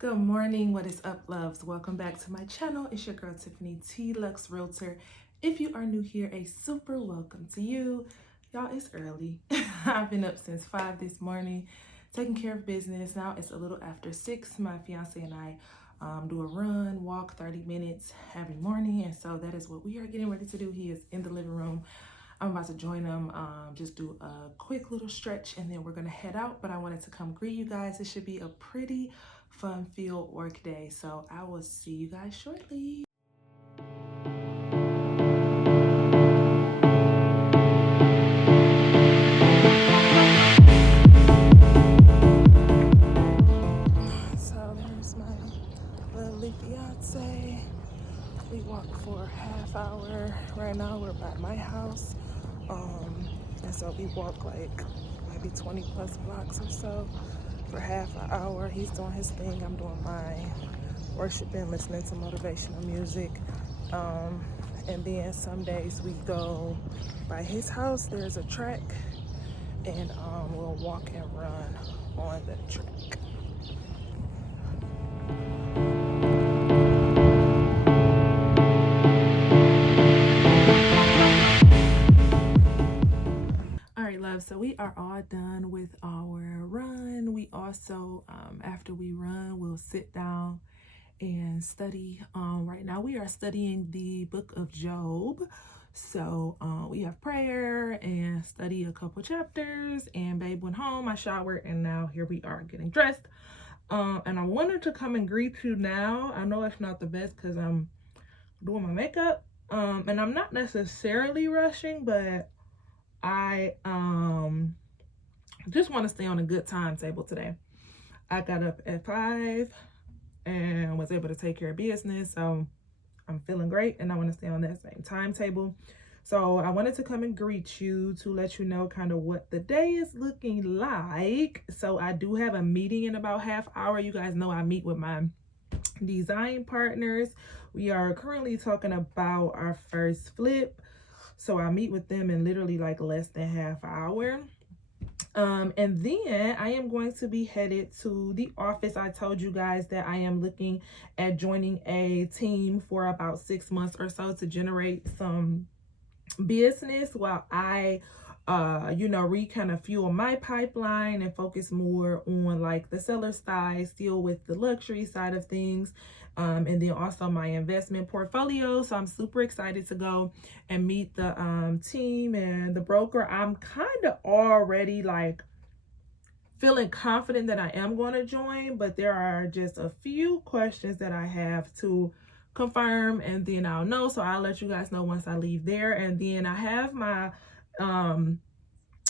Good morning, what is up, loves? Welcome back to my channel. It's your girl Tiffany T, Lux Realtor. If you are new here, a super welcome to you. Y'all, it's early. I've been up since 5 this morning, taking care of business. Now it's a little after 6. My fiance and I do a run, walk 30 minutes every morning. And so that is what we are getting ready to do. He is in the living room. I'm about to join him, just do a quick little stretch, and then we're gonna head out. But I wanted to come greet you guys. It should be a pretty fun-filled work day. So I will see you guys shortly. So there's my lovely fiance. We walk for a half hour. Right now we're by my house. And so we walk like maybe 20 plus blocks or so for half an hour. He's doing his thing, I'm doing mine, worshiping, listening to motivational music. And then some days we go by his house. There's a track, and we'll walk and run on the track. So we are all done with our run. We also, after we run, we'll sit down and study. Right now we are studying the book of Job. So we have prayer and study a couple chapters, and babe went home, I showered, and now here we are getting dressed. And I wanted to come and greet you now. I know it's not the best because I'm doing my makeup, and I'm not necessarily rushing, but I just want to stay on a good timetable today. I got up at 5 and was able to take care of business, so I'm feeling great, and I want to stay on that same timetable. So I wanted to come and greet you to let you know kind of what the day is looking like. So I do have a meeting in about half hour. You guys know I meet with my design partners. We are currently talking about our first flip. So I meet with them in literally like less than half hour. And then I am going to be headed to the office. I told you guys that I am looking at joining a team for about 6 months or so to generate some business while I kind of fuel my pipeline and focus more on like the seller side, still with the luxury side of things. And then also my investment portfolio. So I'm super excited to go and meet the team and the broker. I'm kind of already like feeling confident that I am going to join, but there are just a few questions that I have to confirm, and then I'll know. So I'll let you guys know once I leave there. And then I have my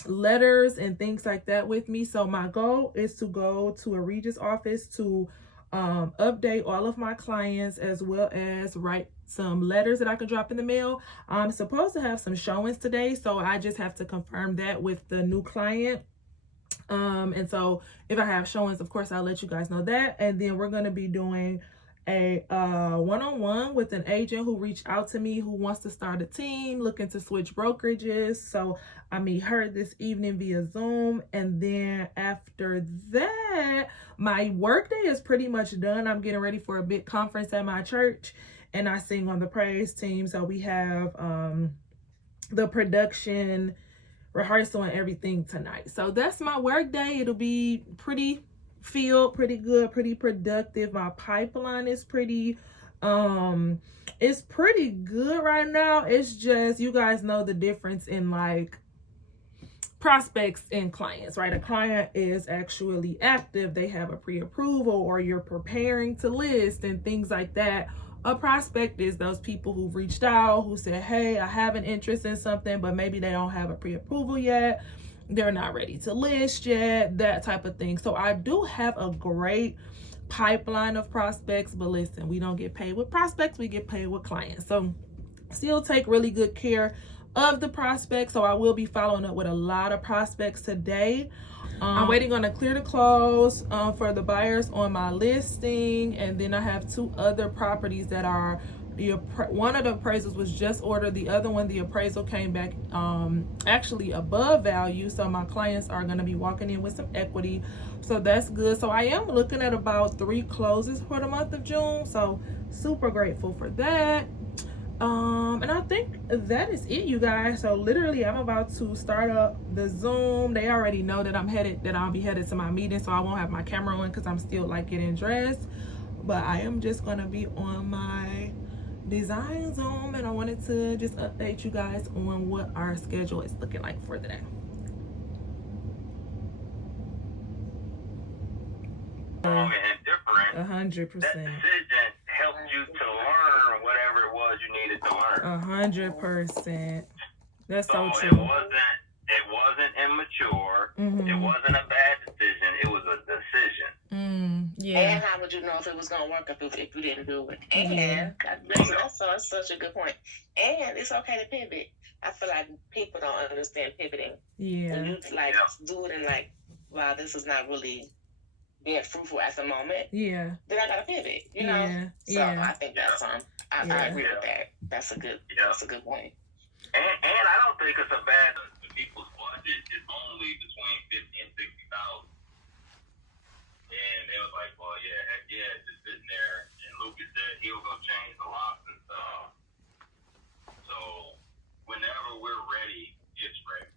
letters and things like that with me. So my goal is to go to a Regis office to update all of my clients, as well as write some letters that I could drop in the mail. I'm supposed to have some showings today, so I just have to confirm that with the new client. And so if I have showings, of course I'll let you guys know that. And then we're going to be doing a one-on-one with an agent who reached out to me, who wants to start a team, looking to switch brokerages. So I meet her this evening via Zoom. And then after that, my work day is pretty much done. I'm getting ready for a big conference at my church, and I sing on the praise team. So we have the production rehearsal and everything tonight. So that's my work day. It'll be pretty filled, pretty good, pretty productive. My pipeline is pretty good right now. It's just, you guys know the difference in like prospects and clients, right? A client is actually active, they have a pre-approval, or you're preparing to list and things like that. A prospect is those people who've reached out, who said, hey, I have an interest in something, but maybe they don't have a pre-approval yet, they're not ready to list yet, that type of thing. So I do have a great pipeline of prospects, but listen, we don't get paid with prospects, we get paid with clients. So still take really good care of the prospects. So I will be following up with a lot of prospects today. I'm waiting on a clear to close for the buyers on my listing, and then I have 2 other properties that are one of the appraisals was just ordered. The other one, the appraisal came back actually above value. So my clients are going to be walking in with some equity. So that's good. So I am looking at about 3 closes for the month of June. So super grateful for that. And I think that is it, you guys. So literally I'm about to start up the Zoom. They already know that I'll be headed to my meeting, so I won't have my camera on because I'm still like getting dressed. But I am just gonna be on my design Zoom, and I wanted to just update you guys on what our schedule is looking like for the day. And different. 100%. That decision helped you to learn whatever it was you needed to learn. 100%. That's so true. It wasn't immature. It wasn't a bad decision. It was a decision. Yeah. And how would you know if it was gonna work if you didn't do it? And that's such a good point. And it's okay to pivot. I feel like people don't understand pivoting. Yeah. When you do it and like, wow, this is not really being fruitful at the moment. Yeah. Then I gotta pivot. You know. So I think that's I agree with that. That's a good point. And I don't think it's a bad. The people's budget is only between $50,000 and $60,000. And they was like, well, yeah, heck yeah, just sitting there. And Lucas said he'll go change the locks and stuff. So whenever we're ready, it's ready.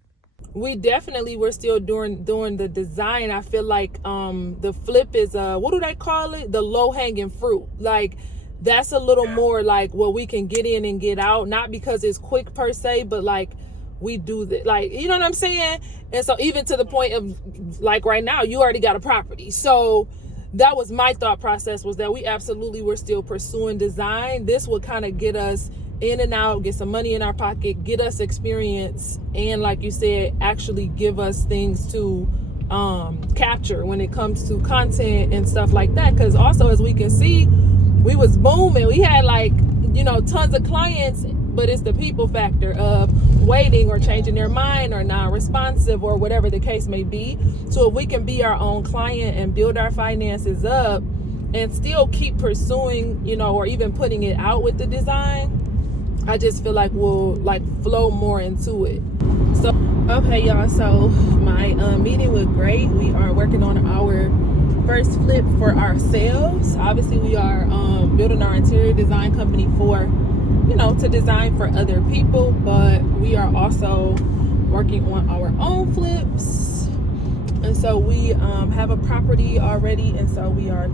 We definitely were still doing the design. I feel like the flip is what do they call it? The low hanging fruit. Like that's a little more like what we can get in and get out. Not because it's quick per se, but like we do that, like, you know what I'm saying? And so even to the point of like right now, you already got a property. So that was my thought process, was that we absolutely were still pursuing design. This would kind of get us in and out, get some money in our pocket, get us experience, and like you said, actually give us things to capture when it comes to content and stuff like that. Because also, as we can see, we was booming. We had like, you know, tons of clients, but it's the people factor of waiting or changing their mind or non-responsive or whatever the case may be. So if we can be our own client and build our finances up and still keep pursuing, you know, or even putting it out with the design, I just feel like we'll like flow more into it. So, okay, y'all. So my meeting was great. We are working on our first flip for ourselves. Obviously, we are building our interior design company for, you know, to design for other people, but we are also working on our own flips. And so we have a property already, and so we are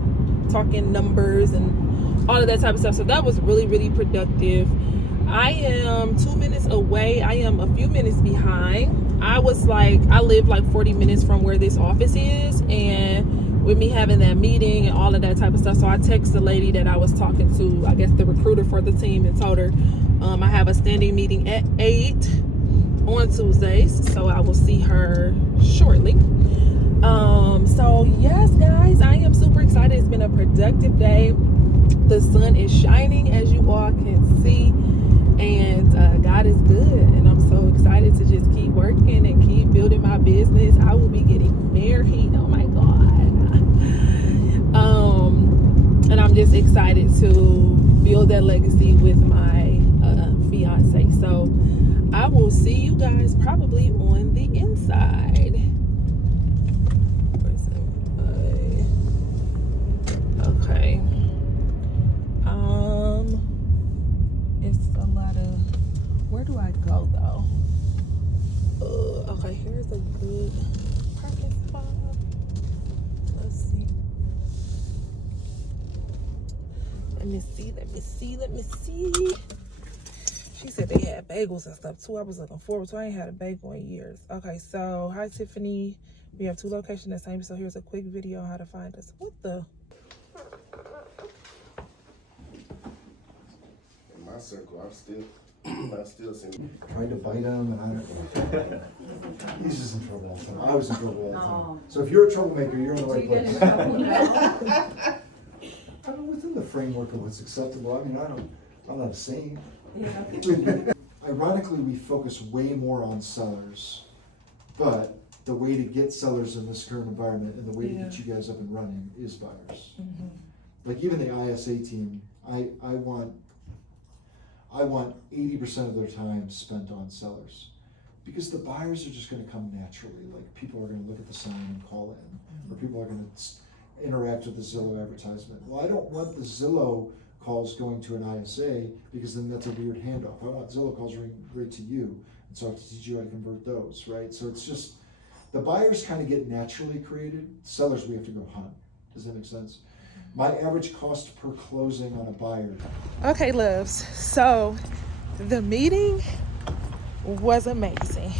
talking numbers and all of that type of stuff. So that was really, really productive. I am 2 minutes away. I am a few minutes behind. I live like 40 minutes from where this office is, and with me having that meeting and all of that type of stuff, so I text the lady that I was talking to, I guess the recruiter for the team, and told her I have a standing meeting at 8 on Tuesdays, so I will see her shortly. So yes, guys, I am super excited. It's been a productive day. The sun is shining, as you all can see, and God is good, and I'm so excited to just keep working and keep building my business. I will be getting married. Oh my God. And I'm just excited to build that legacy with my fiance. So I will see you guys probably on the inside. Okay. It's a lot of, where do I go though? Okay, here's a good parking spot. Let's see. Let me see. She said they had bagels and stuff too. I was looking forward to it. I ain't had a bagel in years. Okay, so hi Tiffany. We have 2 locations the same, so here's a quick video on how to find us. What the? In my circle, I've still seen. Tried to bite him, and I don't know. He's just in trouble all the time. I was in trouble all the time. So if you're a troublemaker, you're in the right place. I mean, within the framework of what's acceptable. I mean, I'm not a saint. Yeah. Ironically, we focus way more on sellers, but the way to get sellers in this current environment and the way to get you guys up and running is buyers. Mm-hmm. Like even the ISA team, I want I want 80% of their time spent on sellers. Because the buyers are just gonna come naturally, like people are gonna look at the sign and call in, or people are gonna interact with the Zillow advertisement. Well, I don't want the Zillow calls going to an ISA, because then that's a weird handoff. I want Zillow calls right to you, and so I have to teach you how to convert those, right? So it's just, the buyers kind of get naturally created, sellers we have to go hunt. Does that make sense? My average cost per closing on a buyer. Okay, loves. So the meeting was amazing.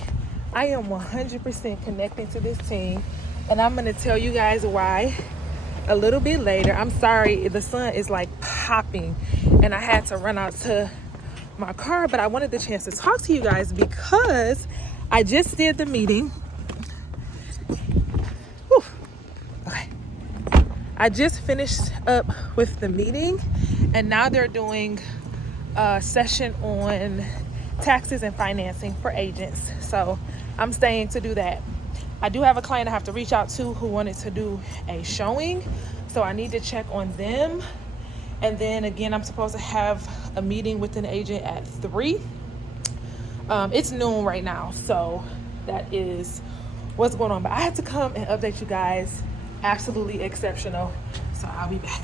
I am 100% connected to this team, and I'm gonna tell you guys why a little bit later. I'm sorry, the sun is like popping, and I had to run out to my car, but I wanted the chance to talk to you guys because I just did the meeting. Whew. Okay. I just finished up with the meeting, and now they're doing a session on taxes and financing for agents. So I'm staying to do that. I do have a client I have to reach out to who wanted to do a showing, so I need to check on them. And then again, I'm supposed to have a meeting with an agent at 3. It's noon right now, so that is what's going on. But I had to come and update you guys. Absolutely exceptional. So I'll be back.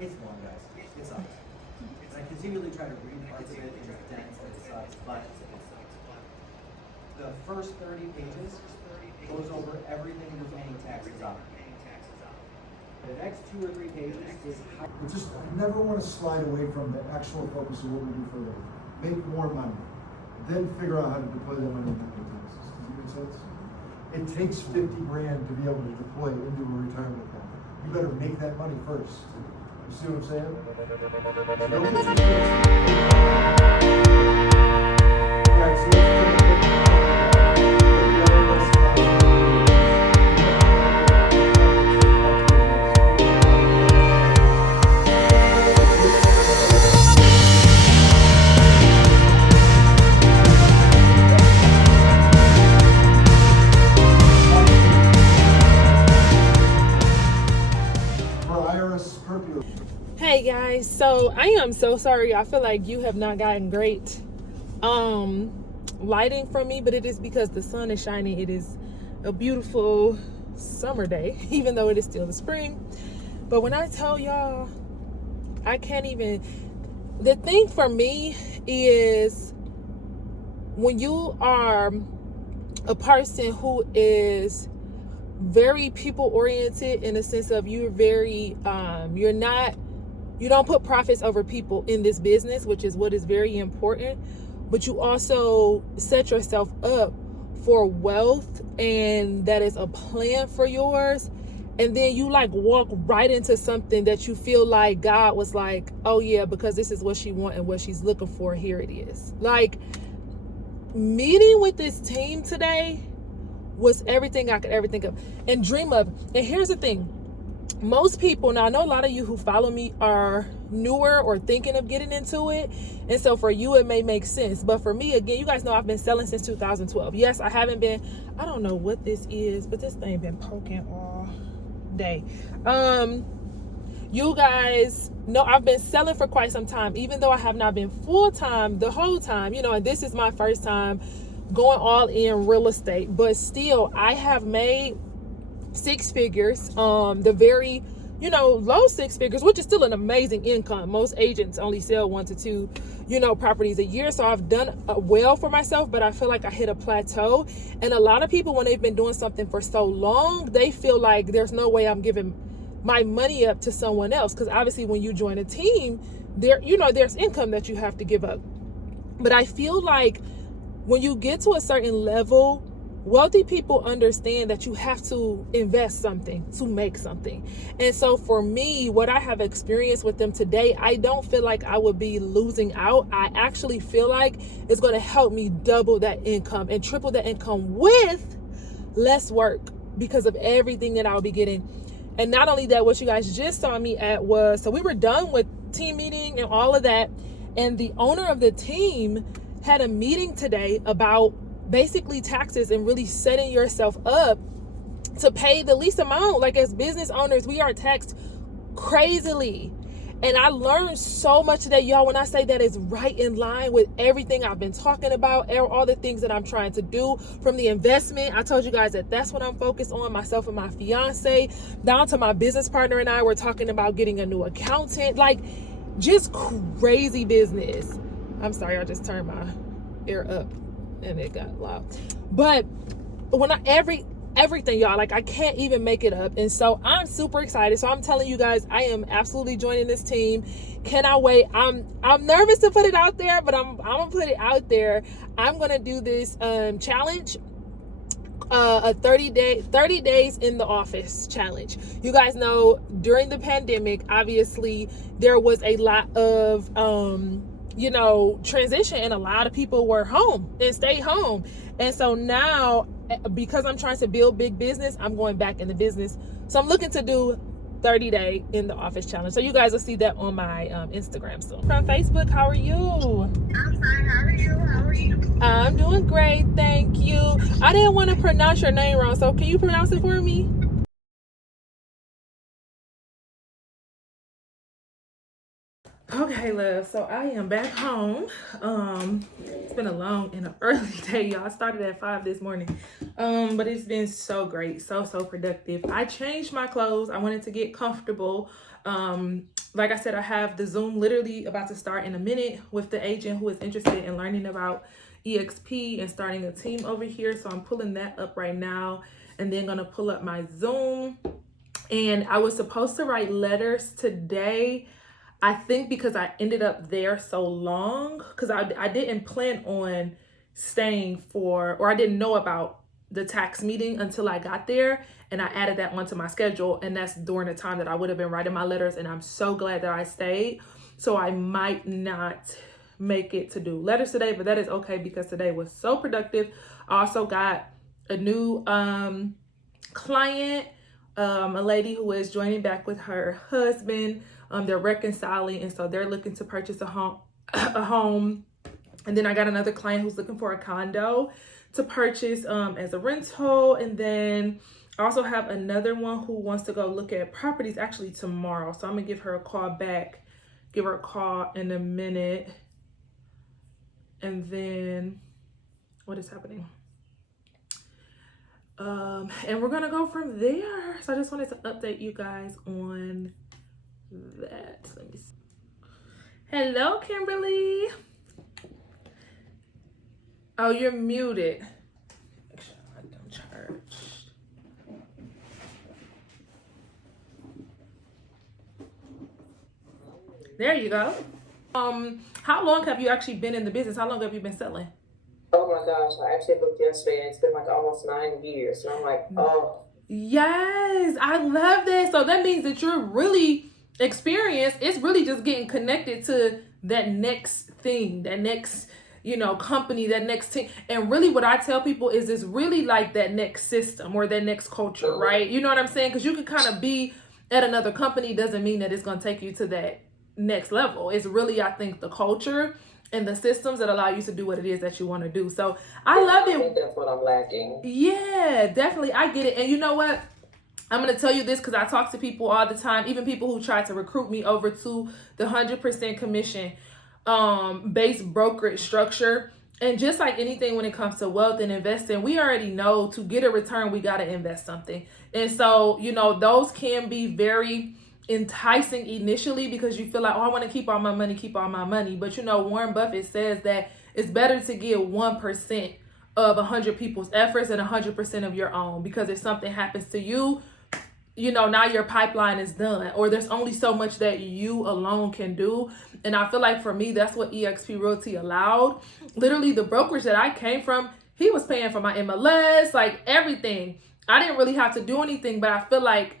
It's long, guys. It sucks. I continually try to read parts of it and it's dense and it sucks, but the first 30 pages goes over everything you're paying taxes on. The next 2 or 3 pages is how. I never want to slide away from the actual focus of what we do for a living. Make more money, then figure out how to deploy that money into taxes. Does that make sense? It takes 50 grand to be able to deploy it into a retirement account. You better make that money first. You see what I'm saying? So don't get too Alright, so Hey guys, so I am so sorry. I feel like you have not gotten great lighting from me, but it is because the sun is shining. It is a beautiful summer day, even though it is still the spring. But when I tell y'all, I can't even. The thing for me is when you are a person who is very people oriented, in the sense of you're very you don't put profits over people in this business, which is what is very important, but you also set yourself up for wealth, and that is a plan for yours. And then you like walk right into something that you feel like God was like, oh yeah, because this is what she wants and what she's looking for, here it is. Like, meeting with this team today was everything I could ever think of and dream of. And here's the thing. Most people, now I know a lot of you who follow me are newer or thinking of getting into it. And so for you, it may make sense. But for me, again, you guys know I've been selling since 2012. Yes, I haven't been, I don't know what this is, but this thing been poking all day. You guys know I've been selling for quite some time, even though I have not been full-time the whole time, and this is my first time going all in real estate. But still, I have made 6 figures, the very low 6 figures, which is still an amazing income. Most agents only sell 1 to 2 properties a year, so I've done well for myself, but I feel like I hit a plateau. And a lot of people, when they've been doing something for so long, they feel like there's no way I'm giving my money up to someone else, because obviously when you join a team, there's income that you have to give up. But I feel like when you get to a certain level, wealthy people understand that you have to invest something to make something. And so for me, what I have experienced with them today, I don't feel like I would be losing out. I actually feel like it's going to help me double that income and triple that income with less work, because of everything that I'll be getting. And not only that, what you guys just saw me at was, so we were done with team meeting and all of that, and the owner of the team had a meeting today about basically taxes and really setting yourself up to pay the least amount. Like, as business owners, we are taxed crazily. And I learned so much today, y'all, when I say that it's right in line with everything I've been talking about, all the things that I'm trying to do, from the investment. I told you guys that that's what I'm focused on, myself and my fiance, down to my business partner and I, we're talking about getting a new accountant, like just crazy business. I'm sorry, I just turned my ear up and it got loud. But when everything, y'all, like I can't even make it up. And so I'm super excited. So I'm telling you guys, I am absolutely joining this team. Cannot wait. I'm nervous to put it out there, but I'm gonna put it out there. I'm gonna do this challenge, a 30 days in the office challenge. You guys know during the pandemic, obviously there was a lot of transition, and a lot of people were home and stayed home. And so now, because I'm trying to build big business, I'm going back in the business. So I'm looking to do 30-day in the office challenge. So you guys will see that on my Instagram soon. From Facebook, how are you? I'm fine. How are you? I'm doing great, thank you. I didn't want to pronounce your name wrong, so can you pronounce it for me? Okay, love, so I am back home. It's been a long and an early day, y'all. I started at 5 this morning, but it's been so great, so productive. I changed my clothes. I wanted to get comfortable. Like I said, I have the Zoom literally about to start in a minute with the agent who is interested in learning about EXP and starting a team over here. So I'm pulling that up right now, and then gonna pull up my Zoom. And I was supposed to write letters today, I think, because I ended up there so long, because I didn't plan on staying or I didn't know about the tax meeting until I got there, and I added that onto my schedule, and that's during the time that I would have been writing my letters, and I'm so glad that I stayed. So I might not make it to do letters today, but that is okay because today was so productive. I also got a new client, a lady who is joining back with her husband. They're reconciling, and so they're looking to purchase a home. And then I got another client who's looking for a condo to purchase as a rental. And then I also have another one who wants to go look at properties actually tomorrow. So I'm gonna give her a call back, give her a call in a minute. And then what is happening? And we're gonna go from there. So I just wanted to update you guys on that. Let me see. Hello, Kimberly. Oh, you're muted. Make sure I'm charged. There you go. How long have you actually been in the business? How long have you been selling? Oh my gosh, I actually looked yesterday and it's been like almost 9 years. And I'm like, oh. Yes, I love that. So that means that you're really experienced. It's really just getting connected to that next thing, that next, company, that next team. And really what I tell people is it's really like that next system or that next culture, right? You know what I'm saying? Because you could kind of be at another company, doesn't mean that it's going to take you to that next level. It's really, I think, the culture and the systems that allow you to do what it is that you want to do. So I love it. I think that's what I'm lacking. Yeah, definitely. I get it. And you know what? I'm going to tell you this because I talk to people all the time, even people who try to recruit me over to the 100% commission based brokerage structure. And just like anything when it comes to wealth and investing, we already know to get a return, we got to invest something. And so, those can be very enticing initially because you feel like, oh, I want to keep all my money. But Warren Buffett says that it's better to get 1% of 100 people's efforts and 100% of your own, because if something happens to you, now your pipeline is done, or there's only so much that you alone can do. And I feel like for me, that's what EXP Realty allowed. Literally the brokerage that I came from, he was paying for my MLS, like everything. I didn't really have to do anything, but I feel like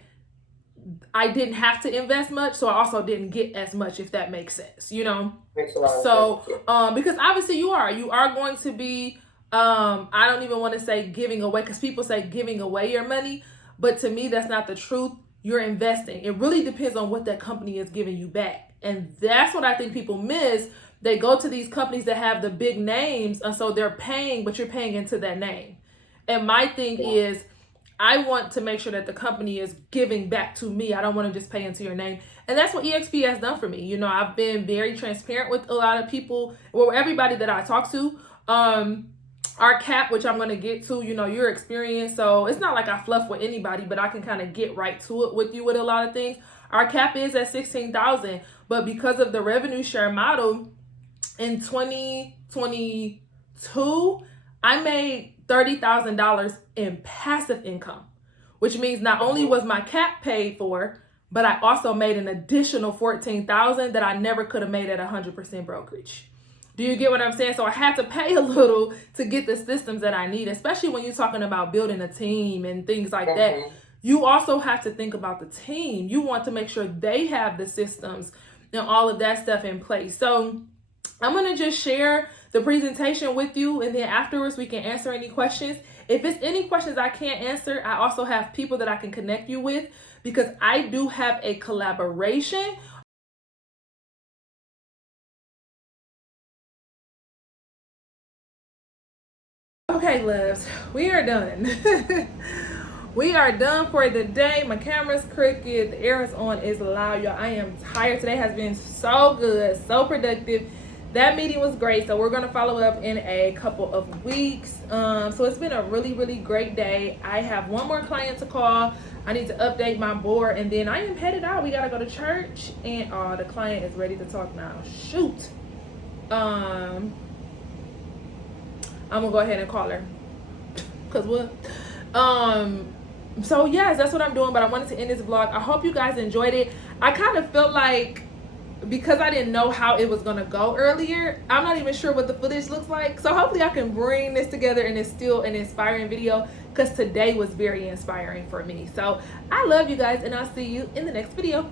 I didn't have to invest much, so I also didn't get as much, if that makes sense, Makes a lot of So, sense. because obviously you are going to be, I don't even want to say giving away, because people say giving away your money, but to me, that's not the truth. You're investing. It really depends on what that company is giving you back. And that's what I think people miss. They go to these companies that have the big names, and so they're paying, but you're paying into that name. And my thing is, I want to make sure that the company is giving back to me. I don't want to just pay into your name. And that's what EXP has done for me. You know, I've been very transparent with a lot of people, well, everybody that I talk to. Our cap, which I'm going to get to, you know, your experience. So it's not like I fluff with anybody, but I can kind of get right to it with you with a lot of things. Our cap is at $16,000, but because of the revenue share model in 2022, I made $30,000 in passive income, which means not only was my cap paid for, but I also made an additional $14,000 that I never could have made at 100% brokerage. Do you get what I'm saying? So I had to pay a little to get the systems that I need, especially when you're talking about building a team and things like that. You also have to think about the team. You want to make sure they have the systems and all of that stuff in place. So I'm going to just share the presentation with you, and then afterwards we can answer any questions. If it's any questions I can't answer, I also have people that I can connect you with, because I do have a collaboration. Okay, loves, we are done. We are done for the day. My camera's crooked, the air is on, it's loud, y'all. I am tired. Today has been so good, so productive. That meeting was great, so we're gonna follow up in a couple of weeks. So it's been a really, really great day. I have one more client to call. I need to update my board, and then I am headed out. We gotta go to church, and the client is ready to talk now. Shoot. I'm gonna go ahead and call her. Cause what? So yes, that's what I'm doing, but I wanted to end this vlog. I hope you guys enjoyed it. I kind of felt like, because I didn't know how it was gonna go earlier, I'm not even sure what the footage looks like. So hopefully I can bring this together and it's still an inspiring video, because today was very inspiring for me. So I love you guys, and I'll see you in the next video.